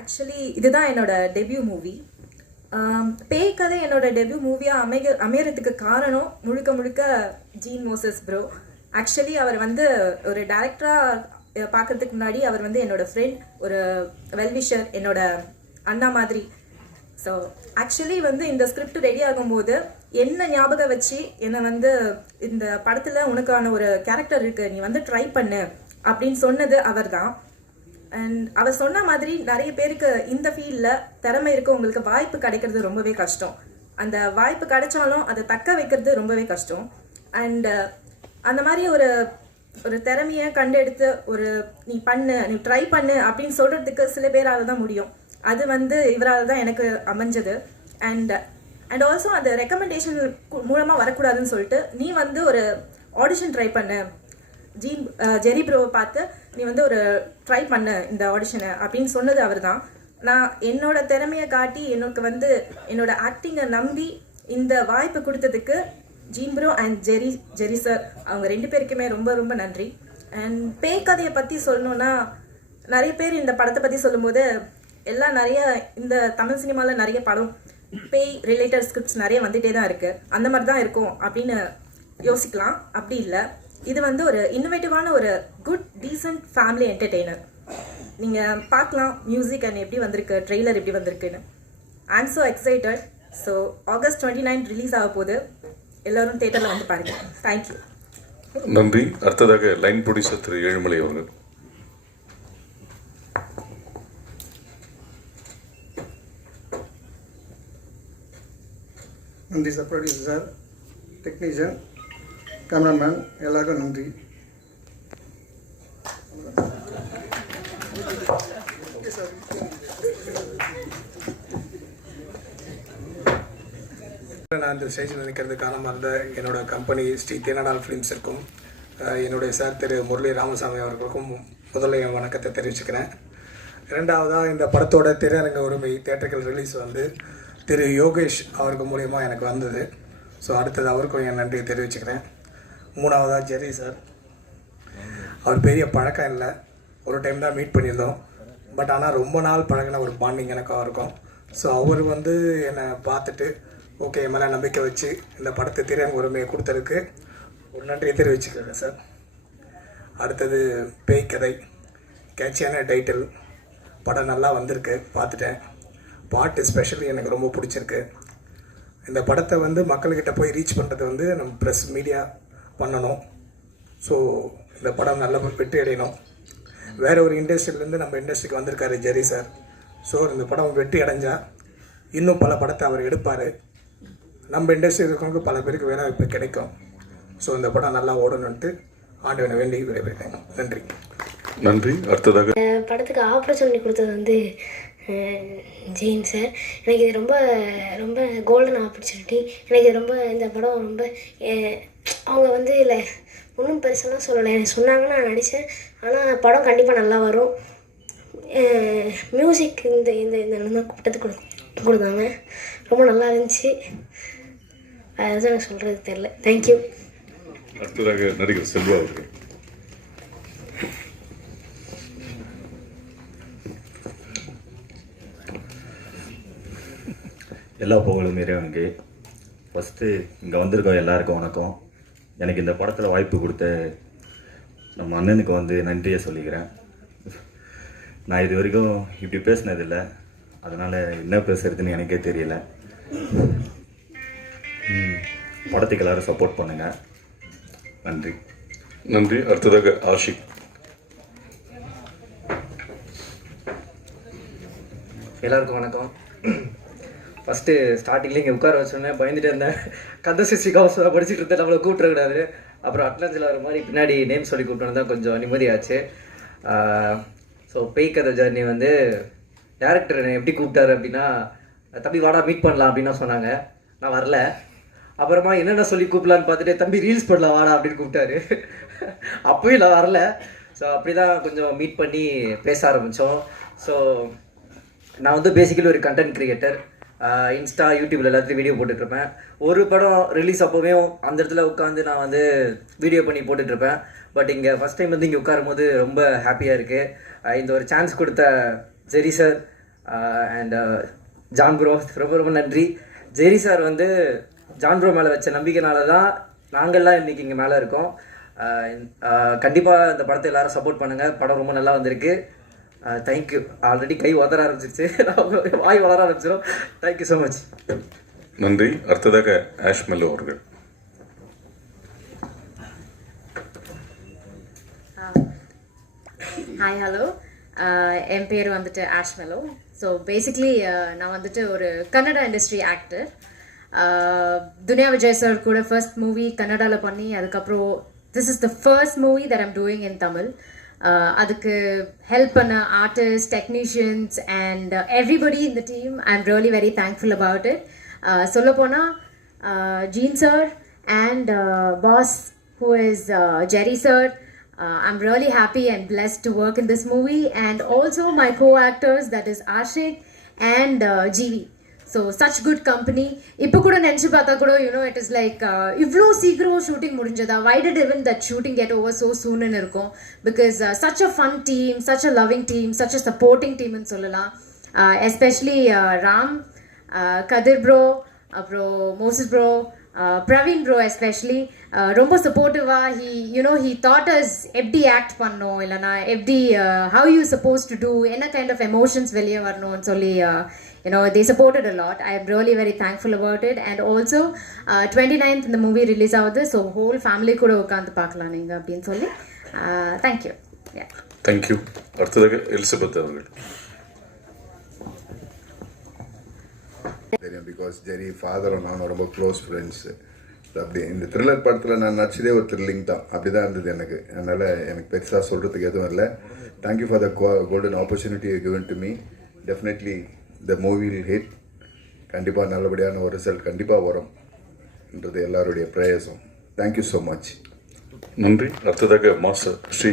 Actually இதுதான் என்னோட debut movie. பேய் கதை என்னோட டெபியூ மூவியாக அமையறதுக்கு காரணம் முழுக்க முழுக்க ஜீன் மோசஸ் ப்ரோ. ஆக்சுவலி அவர் வந்து ஒரு டைரக்டராக பார்க்கறதுக்கு முன்னாடி அவர் வந்து என்னோட ஃப்ரெண்ட், ஒரு வெல்விஷர், என்னோட அண்ணா மாதிரி. ஸோ ஆக்சுவலி வந்து இந்த ஸ்கிரிப்ட் ரெடி ஆகும்போது என்ன ஞாபகம் வச்சு என்னை வந்து இந்த படத்தில் உனக்கான ஒரு கேரக்டர் இருக்குது, நீ வந்து ட்ரை பண்ணு அப்படின்னு சொன்னது அவர் தான். அண்ட் அவர் சொன்ன மாதிரி நிறைய பேருக்கு இந்த ஃபீல்டில் திறமை இருக்க உங்களுக்கு வாய்ப்பு கிடைக்கிறது ரொம்பவே கஷ்டம். அந்த வாய்ப்பு கிடைச்சாலும் அதை தக்க வைக்கிறது ரொம்பவே கஷ்டம். அண்ட் அந்த மாதிரி ஒரு ஒரு திறமையை கண்டெடுத்து ஒரு நீ பண்ணு, நீ ட்ரை பண்ணு அப்படின்னு சொல்கிறதுக்கு சில பேரால் தான் முடியும். அது வந்து இவரால் தான் எனக்கு அமைஞ்சது. அண்ட் ஆல்சோ அந்த ரெக்கமெண்டேஷன் மூலமாக வரக்கூடாதுன்னு சொல்லிட்டு நீ வந்து ஒரு ஆடிஷன் ட்ரை பண்ணு, ஜெரி ப்ரோவை பார்த்து நீ வந்து ஒரு ட்ரை பண்ணு இந்த ஆடிஷனை அப்படின்னு சொன்னது அவர் தான். நான் என்னோட திறமையை காட்டி எனக்கு வந்து என்னோட ஆக்டிங்கை நம்பி இந்த வாய்ப்பு கொடுத்ததுக்கு Jean bro and Jerry sir அவங்க ரெண்டு பேருக்குமே ரொம்ப ரொம்ப நன்றி. அண்ட் பேய் கதையை பற்றி சொல்லணுன்னா, நிறைய பேர் இந்த படத்தை பற்றி சொல்லும்போது எல்லாம் நிறைய இந்த தமிழ் சினிமாவில் நிறைய படம் பேய் ரிலேட்டட் ஸ்கிரிப்ட்ஸ் நிறைய வந்துகிட்டே தான் இருக்குது, அந்த மாதிரி தான் இருக்கும் அப்படின்னு யோசிக்கலாம். அப்படி இல்லை, இது வந்து ஒரு இன்னோவேட்டிவான ஒரு குட் டீசன்ட் ஃபேமிலி என்டர்டெய்னர். நீங்கள் பார்க்கலாம் மியூசிக் அண்ட் எப்படி வந்திருக்கு, ட்ரெய்லர் எப்படி வந்திருக்குன்னு. ஐ am so excited. So August 29 release ஆக போகுது, எல்லோரும் தேட்டரில் வந்து பாருங்கள். தேங்க்யூ. நன்றி. அடுத்ததாக லைன் ப்ரொடியூசர் திரு ஏழுமலை அவர்கள். நன்றி sir. Producer sir, technician, cameraman எல்லாருக்கும் நன்றி. நான் இந்த ஸ்டேஜில் நிற்கிறது காரணமாக இருந்த என்னோட கம்பெனி ஸ்ரீ தேனடால் ஃபிலிம்ஸ் இருக்கும் என்னுடைய சார் திரு முரளி ராமசாமி அவர்களுக்கும் முதல்ல என் வணக்கத்தை தெரிவிச்சுக்கிறேன். இரண்டாவதாக இந்த படத்தோட திரையரங்க உரிமை தியேட்டர்கள் ரிலீஸ் வந்து திரு யோகேஷ் அவருக்கு மூலயமா எனக்கு வந்தது. ஸோ அடுத்தது அவருக்கும் என் நன்றியை தெரிவிச்சுக்கிறேன். மூணாவதாக ஜெரி சார், அவர் பெரிய பழக்கம் இல்லை, ஒரு டைம் தான் மீட் பண்ணியிருந்தோம். பட் ஆனால் ரொம்ப நாள் பழகின ஒரு பாண்டிங் எனக்கும் இருக்கும். ஸோ அவர் வந்து என்னை பார்த்துட்டு ஓகே என் மேலே நம்பிக்கை வச்சு இந்த படத்தை திரையரங்க உரிமையை கொடுத்ததுக்கு ஒரு நன்றியை தெரிவிச்சுக்கிறேன் சார். அடுத்தது பேய் கதை, கேட்சியான டைட்டில், படம் நல்லா வந்திருக்கு, பார்த்துட்டேன். பாட்டு ஸ்பெஷலி எனக்கு ரொம்ப பிடிச்சிருக்கு. இந்த படத்தை வந்து மக்கள்கிட்ட போய் ரீச் பண்ணுறது வந்து நம்ம ப்ரெஸ் மீடியா பண்ணணும். ஸோ இந்த படம் நல்ல வெற்றி அடையணும். வேறு ஒரு இண்டஸ்ட்ரியிலேருந்து நம்ம இண்டஸ்ட்ரிக்கு வந்திருக்காரு ஜெரி சார். ஸோ இந்த படம் வெற்றி அடைஞ்சால் இன்னும் பல படத்தை அவர் எடுப்பார். நம்ம இண்டஸ்ட்ரி இருக்கவங்க பல பேருக்கு வேலை வாய்ப்பு கிடைக்கும். ஸோ இந்த படம் நல்லா ஓடணுன்ட்டு ஆண்டவனை வேண்டி விடைபெறுகிறேன். நன்றி. நன்றி. அடுத்ததாக படத்துக்கு ஆப்பர்ச்சுனிட்டி கொடுத்தது வந்து ஜெயின் சார். எனக்கு இது ரொம்ப ரொம்ப கோல்டன் ஆப்பர்ச்சுனிட்டி. எனக்கு இது ரொம்ப இந்த படம் ரொம்ப அவங்க வந்து இல்லை ஒன்றும் பெருசெல்லாம் சொல்லலை, எனக்கு சொன்னாங்கன்னா நான் நடித்தேன். ஆனால் படம் கண்டிப்பாக நல்லா வரும். மியூசிக் இந்த இந்த இந்த கூட்டத்துக்கு கொடுத்தாங்க, ரொம்ப நல்லா இருந்துச்சு. அதுதான் எனக்கு சொல்கிறது தெரில. தேங்க்யூ. அடுத்ததாக நடிகர் செல்வா அவர்கள். எல்லா புகழும் இறைவனுக்கு. ஃபஸ்ட்டு இங்கே வந்திருக்கோம் எல்லாருக்கும் வணக்கம். எனக்கு இந்த படத்தில் வாய்ப்பு கொடுத்த நம்ம அண்ணனுக்கு வந்து நன்றியை சொல்லிக்கிறேன். நான் இது வரைக்கும் இப்படி பேசினதில்லை, அதனால் என்ன பேசுறதுன்னு எனக்கே தெரியல. படத்துக்கு எல்லோரும் சப்போர்ட் பண்ணுங்கள். நன்றி. நன்றி. அடுத்ததாக ஆஷிக். எல்லாருக்கும் வணக்கம். ஃபஸ்ட்டு ஸ்டார்டிங்கில் இங்கே உட்கார வச்சோன்னே பயந்துட்டு இருந்தேன். கந்த சிசி கவசம் படிச்சுட்டு இருந்தேன், நம்மளை கூப்பிடக்கூடாது. அப்புறம் அட்லாஞ்சில் வர மாதிரி பின்னாடி நேம் சொல்லி கூப்பிட்டோன்னு தான் கொஞ்சம் நிம்மதியாச்சு. ஸோ பேய் கதை ஜர்னி வந்து டேரக்டர் என்னை எப்படி கூப்பிட்டாரு அப்படின்னா, தம்பி வாடா மீட் பண்ணலாம் அப்படின்னா சொன்னாங்க. நான் வரல. அப்புறமா என்னென்ன சொல்லி கூப்பிடலான்னு பார்த்துட்டு தம்பி ரீல்ஸ் பண்ணலாம் வாடா அப்படின்னு கூப்பிட்டாரு. அப்போயும் நான் வரல. ஸோ அப்படி தான் கொஞ்சம் மீட் பண்ணி பேச ஆரம்பித்தோம். ஸோ நான் வந்து பேசிக்கலி ஒரு கண்டென்ட் க்ரியேட்டர். இன்ஸ்டா, யூடியூப்பில் எல்லாத்துலேயும் வீடியோ போட்டுட்ருப்பேன். ஒரு படம் ரிலீஸ் அப்போவே அந்த இடத்துல உட்காந்து நான் வந்து வீடியோ பண்ணி போட்டுட்ருப்பேன். பட் இங்கே ஃபஸ்ட் டைம் வந்து இங்கே உட்காரும் போது ரொம்ப ஹாப்பியாக இருக்குது. இந்த ஒரு சான்ஸ் கொடுத்த ஜெரி சார், அண்ட் ஜான் ப்ரோ ரொம்ப ரொம்ப நன்றி. ஜெரி சார் வந்து ஜான் ப்ரோ மேலே வச்ச நம்பிக்கைனால தான் நாங்கள்லாம் இன்றைக்கி இங்கே மேலே இருக்கோம். கண்டிப்பாக இந்த படத்தை எல்லாரும் சப்போர்ட் பண்ணுங்கள். படம் ரொம்ப நல்லா வந்திருக்கு. தேங்க்யூ. ஆல்ரெடி கை உதற ஆரம்பிச்சிருச்சு, வாய் வளர ஆரம்பிச்சிடும். Thank you so much. நன்றி. அடுத்ததாக ஆஷ்மெல்லோ அவர்கள். ஹாய் ஹலோ, என் பேர் வந்துட்டு ஆஷ்மெலோ. ஸோ பேசிக்லி நான் வந்துட்டு ஒரு Kannada industry actor. Duniya Vijay sir கூட ஃபர்ஸ்ட் மூவி கன்னடாவில் பண்ணி அதுக்கப்புறம் this is the first movie that I'm doing in Tamil. அதுக்கு ஹெல்ப் பண்ண artist, technicians and everybody in the team I am really very thankful about it. சொல்லப்போனால் Jean sir and boss who is Jerry sir. I'm really happy and blessed to work in this movie, and also my co-actors, that is Ashik and GV. So such good company. Ipo kuda nenchi paatha kuda, you know, it is like ivlo seekro shooting mudinjada. Why did even that shooting get over so soon in irukom? Because such a fun team, such a loving team, such a supporting team in sollala. Especially Ram, Kadir bro, bro Moses bro, Praveen bro especially ரொம்ப சப்போர்ட்டிவா. he taught us எப்படி act பண்ணணும், இல்லைனா எப்படி how you supposed to do, என்ன kind of emotions வெளியே வரணும்னு சொல்லி they supported a lot. I am really very thankful about it. And also 29th இந்த மூவி ரிலீஸ் ஆகுது. ஸோ ஹோல் ஃபேமிலி கூட உட்காந்து பார்க்கலாம் நீங்கள் அப்படின்னு சொல்லி தேங்க்யூ. தேங்க்யூ. அடுத்ததாக எலிசபெத் அவர்கள். தெரியும், பிகாஸ் ஜெரி ஃபாதரும் நானும் ரொம்ப க்ளோஸ் ஃப்ரெண்ட்ஸு. அப்படி இந்த த்ரில்லர் படத்தில் நான் நடிச்சதே ஒரு த்ரில்லிங் தான், அப்படி தான் இருந்தது எனக்கு. அதனால் எனக்கு பெருசாக சொல்கிறதுக்கு எதுவும் இல்லை. Thank you for the golden opportunity given to me. Definitely the movie will hit. கண்டிப்பாக நல்லபடியான ஒரு ரிசல்ட் கண்டிப்பாக வரும்ன்றது எல்லாருடைய ப்ரேயர்ஸும். Thank you so much. நன்றி. அடுத்ததாக மாஸ்டர் ஸ்ரீ